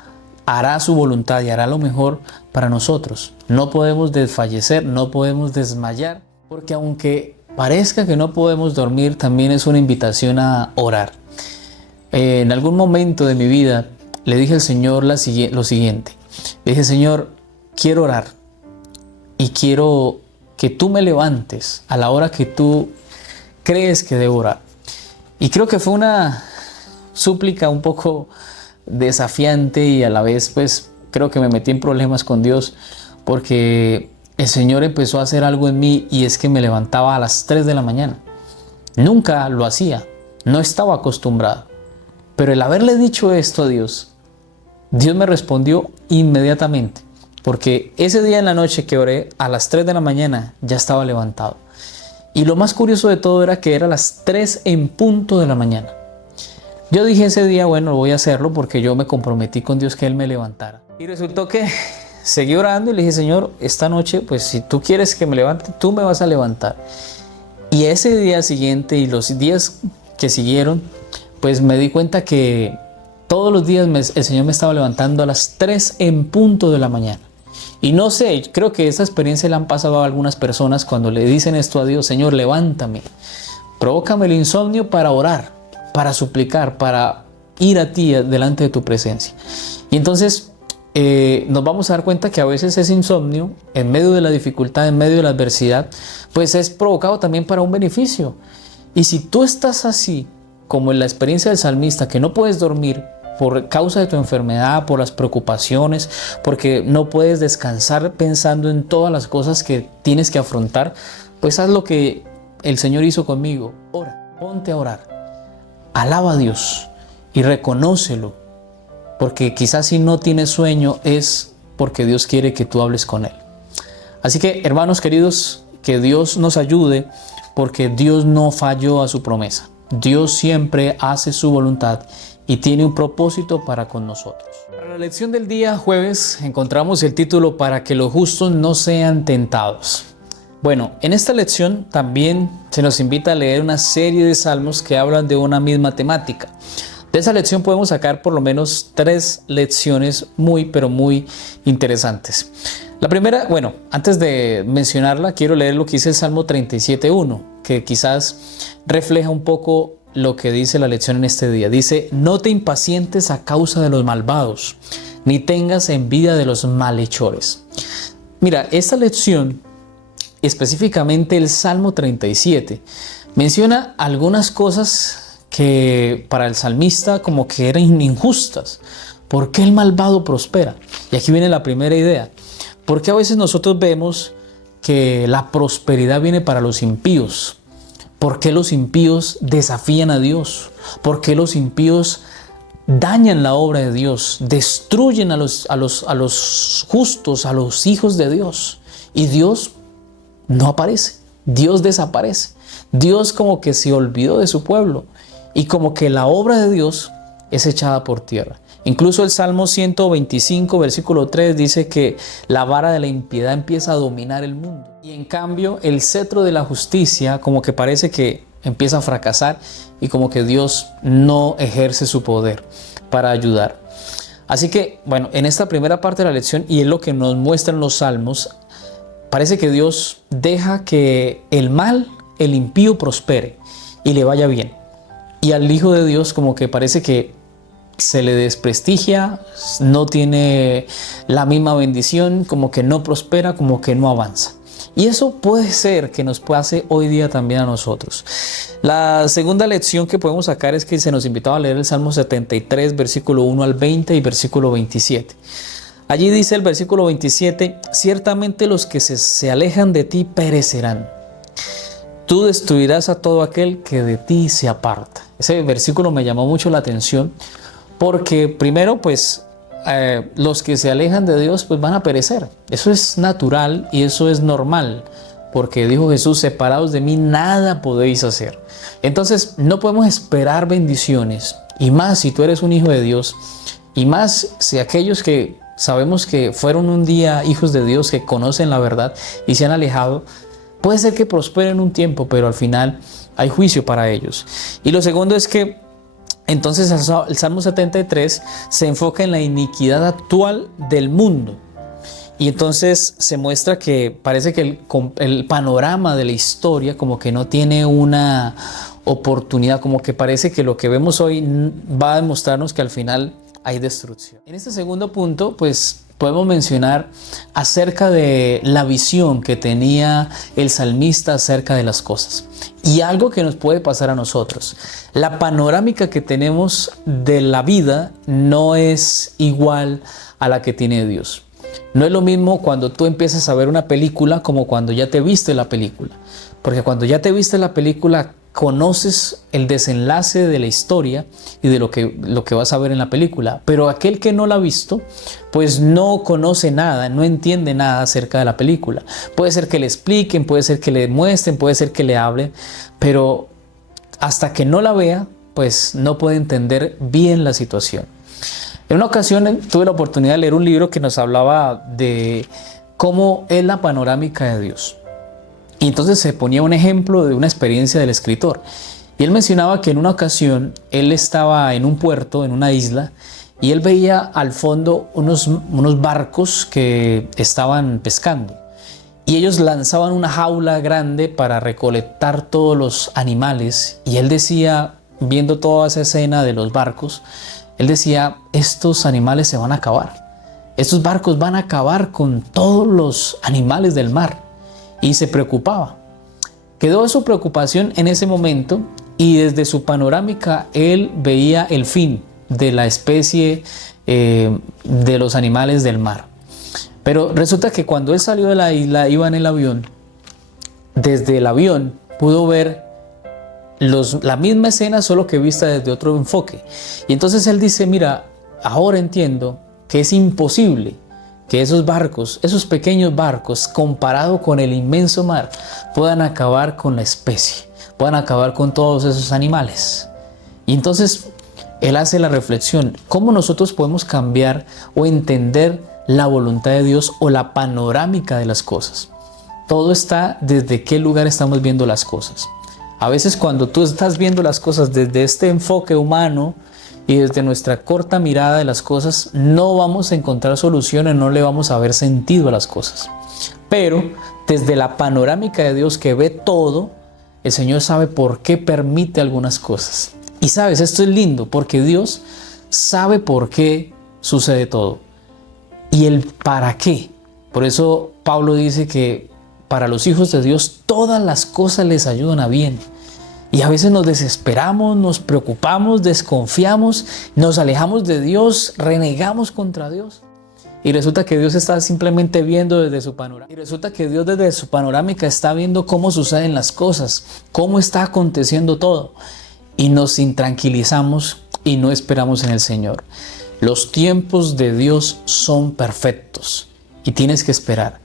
hará su voluntad y hará lo mejor para nosotros. No podemos desfallecer, no podemos desmayar, porque aunque parezca que no podemos dormir, también es una invitación a orar. En algún momento de mi vida le dije al Señor lo siguiente. Le dije, Señor, quiero orar y quiero que tú me levantes a la hora que tú crees que debo orar. Y creo que fue una súplica un poco desafiante y a la vez pues creo que me metí en problemas con Dios, porque el Señor empezó a hacer algo en mí y es que me levantaba a las 3 de la mañana. Nunca lo hacía, no estaba acostumbrado. Pero el haberle dicho esto a Dios, Dios me respondió inmediatamente, porque ese día en la noche que oré a las 3 de la mañana ya estaba levantado. Y lo más curioso de todo era que era las 3 en punto de la mañana. Yo dije ese día, bueno, voy a hacerlo porque yo me comprometí con Dios que Él me levantara. Y resultó que seguí orando y le dije, Señor, esta noche, pues si tú quieres que me levante, tú me vas a levantar. Y ese día siguiente y los días que siguieron, pues me di cuenta que todos los días el Señor me estaba levantando a las 3 en punto de la mañana. Y no sé, creo que esa experiencia le han pasado a algunas personas cuando le dicen esto a Dios, Señor, levántame, provócame el insomnio para orar, para suplicar, para ir a ti delante de tu presencia. Y entonces nos vamos a dar cuenta que a veces ese insomnio, en medio de la dificultad, en medio de la adversidad, pues es provocado también para un beneficio. Y si tú estás así, como en la experiencia del salmista, que no puedes dormir por causa de tu enfermedad, por las preocupaciones, porque no puedes descansar pensando en todas las cosas que tienes que afrontar, pues haz lo que el Señor hizo conmigo. Ora, ponte a orar, alaba a Dios y reconócelo, porque quizás si no tienes sueño es porque Dios quiere que tú hables con Él. Así que, hermanos queridos, que Dios nos ayude, porque Dios no falló a su promesa. Dios siempre hace su voluntad y tiene un propósito para con nosotros. Para la lección del día jueves encontramos el título Para que los justos no sean tentados. Bueno, en esta lección también se nos invita a leer una serie de salmos que hablan de una misma temática. De esa lección podemos sacar por lo menos 3 lecciones muy interesantes. La primera, bueno, antes de mencionarla, quiero leer lo que dice el Salmo 37:1, que quizás refleja un poco lo que dice la lección en este día. Dice, no te impacientes a causa de los malvados, ni tengas envidia de los malhechores. Mira, esta lección, específicamente el Salmo 37, menciona algunas cosas que para el salmista como que eran injustas. ¿Por qué el malvado prospera? Y aquí viene la primera idea. Porque a veces nosotros vemos que la prosperidad viene para los impíos. ¿Por qué los impíos desafían a Dios? ¿Por qué los impíos dañan la obra de Dios? Destruyen a los justos, a los hijos de Dios. Y Dios no aparece. Dios desaparece. Dios como que se olvidó de su pueblo. Y como que la obra de Dios es echada por tierra. Incluso el Salmo 125, versículo 3 dice que la vara de la impiedad empieza a dominar el mundo. Y en cambio el cetro de la justicia como que parece que empieza a fracasar y como que Dios no ejerce su poder para ayudar. Así que, bueno, en esta primera parte de la lección, y es lo que nos muestran los salmos, parece que Dios deja que el mal, el impío, prospere y le vaya bien. Y al Hijo de Dios como que parece que se le desprestigia, no tiene la misma bendición, como que no prospera, como que no avanza. Y eso puede ser que nos pase hoy día también a nosotros. La segunda lección que podemos sacar es que se nos invitaba a leer el Salmo 73, versículo 1 al 20 y versículo 27. Allí dice el versículo 27, ciertamente los que se alejan de ti perecerán. Tú destruirás a todo aquel que de ti se aparta. Ese versículo me llamó mucho la atención porque primero pues los que se alejan de Dios pues van a perecer. Eso es natural y eso es normal, porque dijo Jesús, separados de mí nada podéis hacer. Entonces no podemos esperar bendiciones, y más si tú eres un hijo de Dios, y más si aquellos que sabemos que fueron un día hijos de Dios, que conocen la verdad y se han alejado, puede ser que prosperen un tiempo, pero al final hay juicio para ellos. Y lo segundo es que entonces el Salmo 73 se enfoca en la iniquidad actual del mundo. Y entonces se muestra que parece que el panorama de la historia como que no tiene una oportunidad, como que parece que lo que vemos hoy va a demostrarnos que al final hay destrucción. En este segundo punto, pues podemos mencionar acerca de la visión que tenía el salmista acerca de las cosas. Y algo que nos puede pasar a nosotros. La panorámica que tenemos de la vida no es igual a la que tiene Dios. No es lo mismo cuando tú empiezas a ver una película como cuando ya te viste la película. Porque cuando ya te viste la película, conoces el desenlace de la historia y de lo que vas a ver en la película. Pero aquel que no la ha visto, pues no conoce nada, no entiende nada acerca de la película. Puede ser que le expliquen, puede ser que le muestren, puede ser que le hablen, pero hasta que no la vea, pues no puede entender bien la situación. En una ocasión tuve la oportunidad de leer un libro que nos hablaba de cómo es la panorámica de Dios. Y entonces se ponía un ejemplo de una experiencia del escritor. Y él mencionaba que en una ocasión él estaba en un puerto, en una isla, y él veía al fondo unos barcos que estaban pescando. Y ellos lanzaban una jaula grande para recolectar todos los animales. Y él decía, viendo toda esa escena de los barcos, él decía, estos animales se van a acabar. Estos barcos van a acabar con todos los animales del mar. Y se preocupaba. Quedó su preocupación en ese momento y desde su panorámica él veía el fin de la especie de los animales del mar. Pero resulta que cuando él salió de la isla, iba en el avión, desde el avión pudo ver la misma escena, solo que vista desde otro enfoque. Y entonces él dice, mira, ahora entiendo que es imposible que esos barcos, esos pequeños barcos, comparado con el inmenso mar, puedan acabar con la especie, puedan acabar con todos esos animales. Y entonces él hace la reflexión, ¿cómo nosotros podemos cambiar o entender la voluntad de Dios o la panorámica de las cosas? Todo está desde qué lugar estamos viendo las cosas. A veces cuando tú estás viendo las cosas desde este enfoque humano, y desde nuestra corta mirada de las cosas no vamos a encontrar soluciones, no le vamos a ver sentido a las cosas. Pero desde la panorámica de Dios que ve todo, el Señor sabe por qué permite algunas cosas. Y sabes, esto es lindo porque Dios sabe por qué sucede todo y el para qué. Por eso Pablo dice que para los hijos de Dios todas las cosas les ayudan a bien. Y a veces nos desesperamos, nos preocupamos, desconfiamos, nos alejamos de Dios, renegamos contra Dios. Y resulta que Dios está simplemente viendo desde su panorámica. Y resulta que Dios desde su panorámica está viendo cómo suceden las cosas, cómo está aconteciendo todo. Y nos intranquilizamos y no esperamos en el Señor. Los tiempos de Dios son perfectos y tienes que esperar.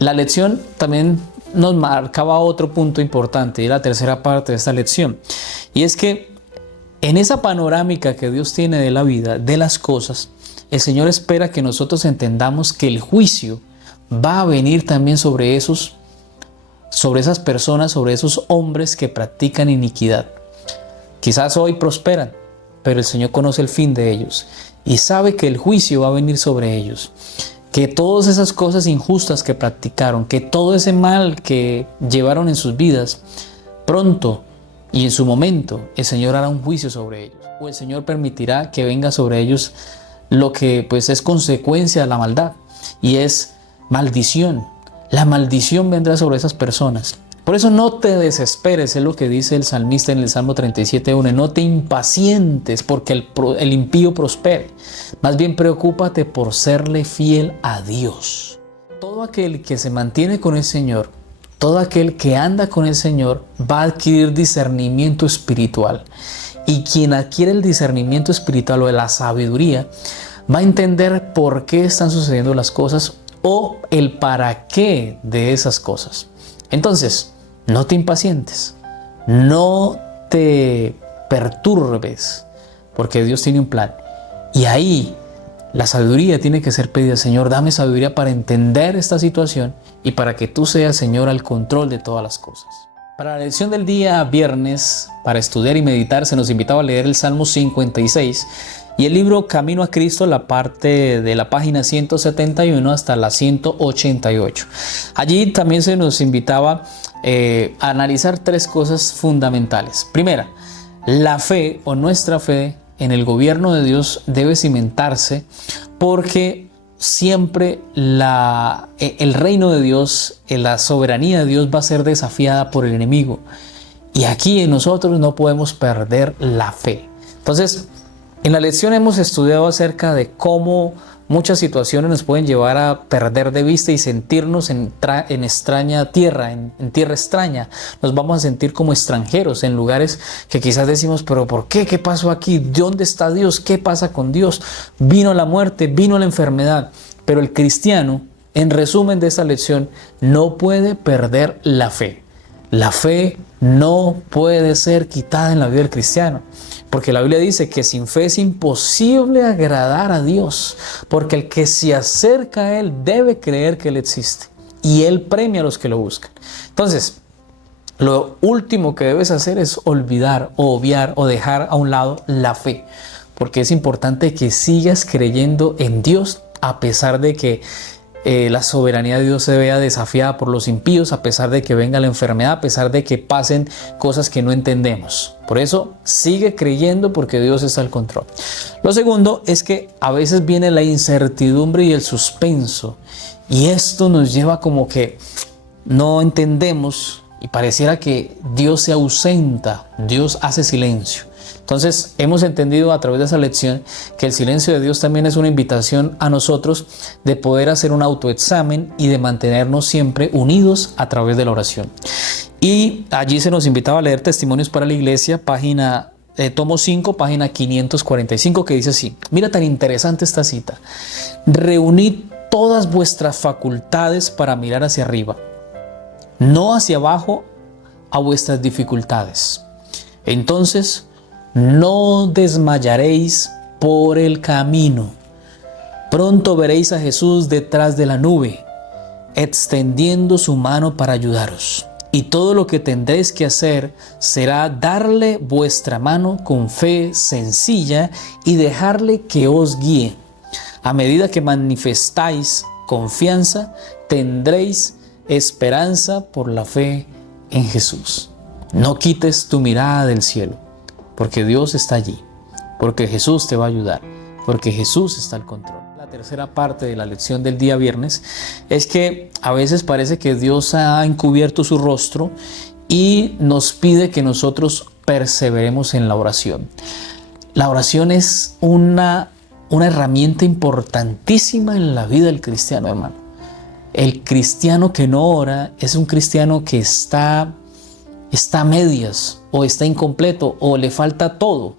La lección también nos marcaba otro punto importante, y la tercera parte de esta lección, y es que En esa panorámica que Dios tiene de la vida, de las cosas, el Señor espera que nosotros entendamos que el juicio va a venir también sobre esas personas, sobre esos hombres que practican iniquidad. Quizás hoy prosperan, pero el Señor conoce el fin de ellos y sabe que el juicio va a venir sobre ellos. Que todas esas cosas injustas que practicaron, que todo ese mal que llevaron en sus vidas, pronto y en su momento el Señor hará un juicio sobre ellos. O el Señor permitirá que venga sobre ellos lo que pues es consecuencia de la maldad, y es maldición. La maldición vendrá sobre esas personas. Por eso no te desesperes, es lo que dice el salmista en el Salmo 37:1. No te impacientes porque el impío prospere. Más bien preocúpate por serle fiel a Dios. Todo aquel que se mantiene con el Señor, todo aquel que anda con el Señor, va a adquirir discernimiento espiritual. Y quien adquiere el discernimiento espiritual o la sabiduría, va a entender por qué están sucediendo las cosas o el para qué de esas cosas. Entonces, no te impacientes, no te perturbes, porque Dios tiene un plan. Y ahí la sabiduría tiene que ser pedida. Señor, dame sabiduría para entender esta situación y para que tú seas, Señor, al control de todas las cosas. Para la lección del día viernes, para estudiar y meditar, se nos invitaba a leer el Salmo 56 y el libro Camino a Cristo, la parte de la página 171 hasta la 188. Allí también se nos invitaba a analizar tres cosas fundamentales. Primera, la fe o nuestra fe en el gobierno de Dios debe cimentarse porque siempre el reino de Dios, la soberanía de Dios va a ser desafiada por el enemigo. Y aquí en nosotros no podemos perder la fe. Entonces, en la lección hemos estudiado acerca de cómo muchas situaciones nos pueden llevar a perder de vista y sentirnos en extraña tierra, en tierra extraña. Nos vamos a sentir como extranjeros en lugares que quizás decimos, pero ¿por qué? ¿Qué pasó aquí? ¿Dónde está Dios? ¿Qué pasa con Dios? Vino la muerte, vino la enfermedad. Pero el cristiano, en resumen de esta lección, no puede perder la fe. La fe no puede ser quitada en la vida del cristiano. Porque la Biblia dice que sin fe es imposible agradar a Dios, porque el que se acerca a Él debe creer que Él existe y Él premia a los que lo buscan. Entonces, lo último que debes hacer es olvidar o obviar o dejar a un lado la fe, porque es importante que sigas creyendo en Dios a pesar de que la soberanía de Dios se vea desafiada por los impíos, a pesar de que venga la enfermedad, a pesar de que pasen cosas que no entendemos. Por eso sigue creyendo porque Dios está al control. Lo segundo es que a veces viene la incertidumbre y el suspenso, y esto nos lleva como que no entendemos y pareciera que Dios se ausenta, Dios hace silencio. Entonces hemos entendido a través de esa lección que el silencio de Dios también es una invitación a nosotros de poder hacer un autoexamen y de mantenernos siempre unidos a través de la oración. Y allí se nos invitaba a leer Testimonios para la Iglesia, tomo 5, página 545, que dice así. Mira tan interesante esta cita. Reunid todas vuestras facultades para mirar hacia arriba, no hacia abajo a vuestras dificultades. Entonces no desmayaréis por el camino. Pronto veréis a Jesús detrás de la nube, extendiendo su mano para ayudaros. Y todo lo que tendréis que hacer será darle vuestra mano con fe sencilla y dejarle que os guíe. A medida que manifestáis confianza, tendréis esperanza por la fe en Jesús. No quites tu mirada del cielo, porque Dios está allí, porque Jesús te va a ayudar, porque Jesús está al control. La tercera parte de la lección del día viernes es que a veces parece que Dios ha encubierto su rostro y nos pide que nosotros perseveremos en la oración. La oración es una herramienta importantísima en la vida del cristiano, hermano. El cristiano que no ora es un cristiano que está a medias o está incompleto o le falta todo.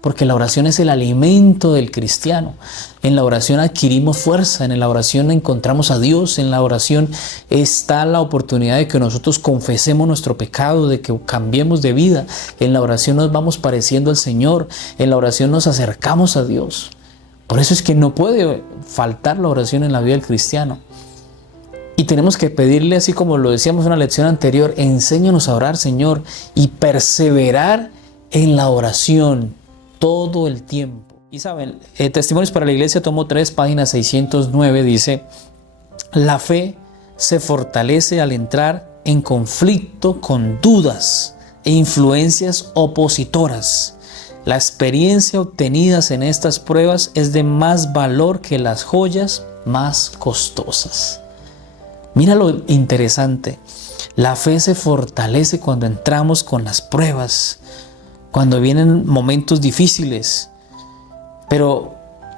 porque la oración es el alimento del cristiano. En la oración adquirimos fuerza, en la oración encontramos a Dios, en la oración está la oportunidad de que nosotros confesemos nuestro pecado, de que cambiemos de vida. En la oración nos vamos pareciendo al Señor, en la oración nos acercamos a Dios. Por eso es que no puede faltar la oración en la vida del cristiano. Y tenemos que pedirle, así como lo decíamos en una lección anterior, enséñanos a orar, Señor, y perseverar en la oración todo el tiempo. Y saben, Testimonios para la Iglesia, tomo 3, página 609, dice: la fe se fortalece al entrar en conflicto con dudas e influencias opositoras. La experiencia obtenida en estas pruebas es de más valor que las joyas más costosas. Mira lo interesante. La fe se fortalece cuando entramos con las pruebas, cuando vienen momentos difíciles. Pero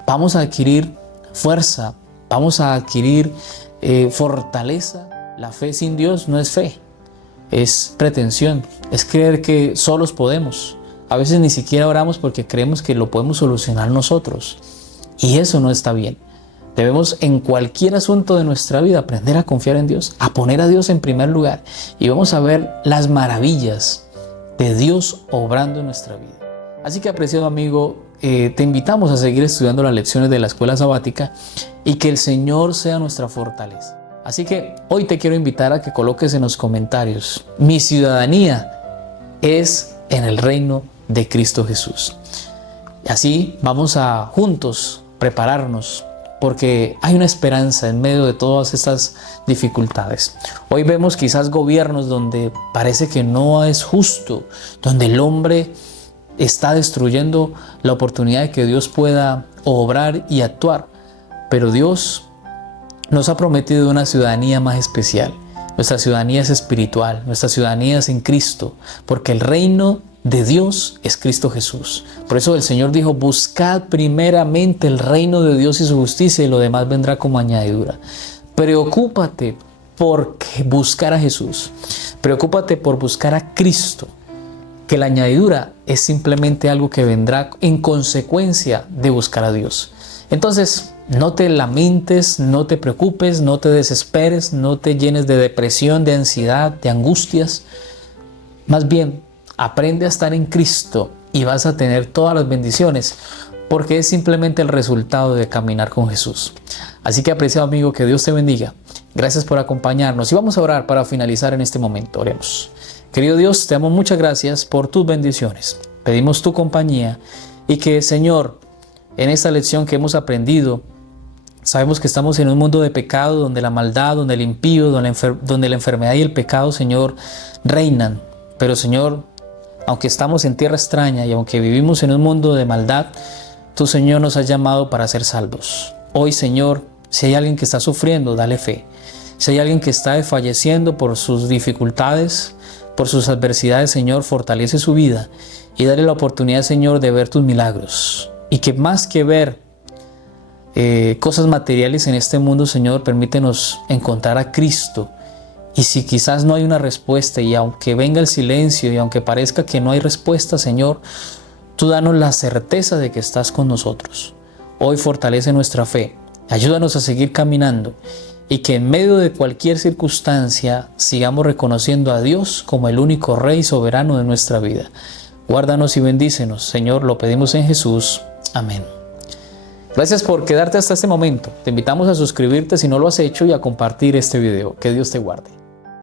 vamos a adquirir fuerza, vamos a adquirir fortaleza. La fe sin Dios no es fe, es pretensión, es creer que solos podemos. A veces ni siquiera oramos porque creemos que lo podemos solucionar nosotros. Y eso no está bien. Debemos en cualquier asunto de nuestra vida aprender a confiar en Dios, a poner a Dios en primer lugar. Y vamos a ver las maravillas de Dios obrando en nuestra vida. Así que, apreciado amigo, te invitamos a seguir estudiando las lecciones de la escuela sabática y que el Señor sea nuestra fortaleza. Así que hoy te quiero invitar a que coloques en los comentarios: mi ciudadanía es en el reino de Cristo Jesús. Y así vamos a juntos prepararnos, porque hay una esperanza en medio de todas estas dificultades. Hoy vemos quizás gobiernos donde parece que no es justo, donde el hombre está destruyendo la oportunidad de que Dios pueda obrar y actuar. Pero Dios nos ha prometido una ciudadanía más especial. Nuestra ciudadanía es espiritual, nuestra ciudadanía es en Cristo, porque el reino de Dios es Cristo Jesús. Por eso el Señor dijo: buscad primeramente el reino de Dios y su justicia, y lo demás vendrá como añadidura. Preocúpate por buscar a Jesús, preocúpate por buscar a Cristo, que la añadidura es simplemente algo que vendrá en consecuencia de buscar a Dios. Entonces, no te lamentes, no te preocupes, no te desesperes, no te llenes de depresión, de ansiedad, de angustias. Más bien, aprende a estar en Cristo y vas a tener todas las bendiciones, porque es simplemente el resultado de caminar con Jesús. Así que, apreciado amigo, que Dios te bendiga. Gracias por acompañarnos y vamos a orar para finalizar en este momento. Oremos. Querido Dios, te damos muchas gracias por tus bendiciones. Pedimos tu compañía y que, Señor, en esta lección que hemos aprendido, sabemos que estamos en un mundo de pecado donde la maldad, donde el impío, donde la enfermedad y el pecado, Señor, reinan. Pero, Señor, aunque estamos en tierra extraña y aunque vivimos en un mundo de maldad, tú, Señor, nos has llamado para ser salvos. Hoy, Señor, si hay alguien que está sufriendo, dale fe. Si hay alguien que está desfalleciendo por sus dificultades, por sus adversidades, Señor, fortalece su vida y dale la oportunidad, Señor, de ver tus milagros. Y que más que ver cosas materiales en este mundo, Señor, permítenos encontrar a Cristo. Y si quizás no hay una respuesta, y aunque venga el silencio y aunque parezca que no hay respuesta, Señor, tú danos la certeza de que estás con nosotros. Hoy fortalece nuestra fe, ayúdanos a seguir caminando y que en medio de cualquier circunstancia sigamos reconociendo a Dios como el único Rey soberano de nuestra vida. Guárdanos y bendícenos, Señor, lo pedimos en Jesús. Amén. Gracias por quedarte hasta este momento. Te invitamos a suscribirte si no lo has hecho y a compartir este video. Que Dios te guarde.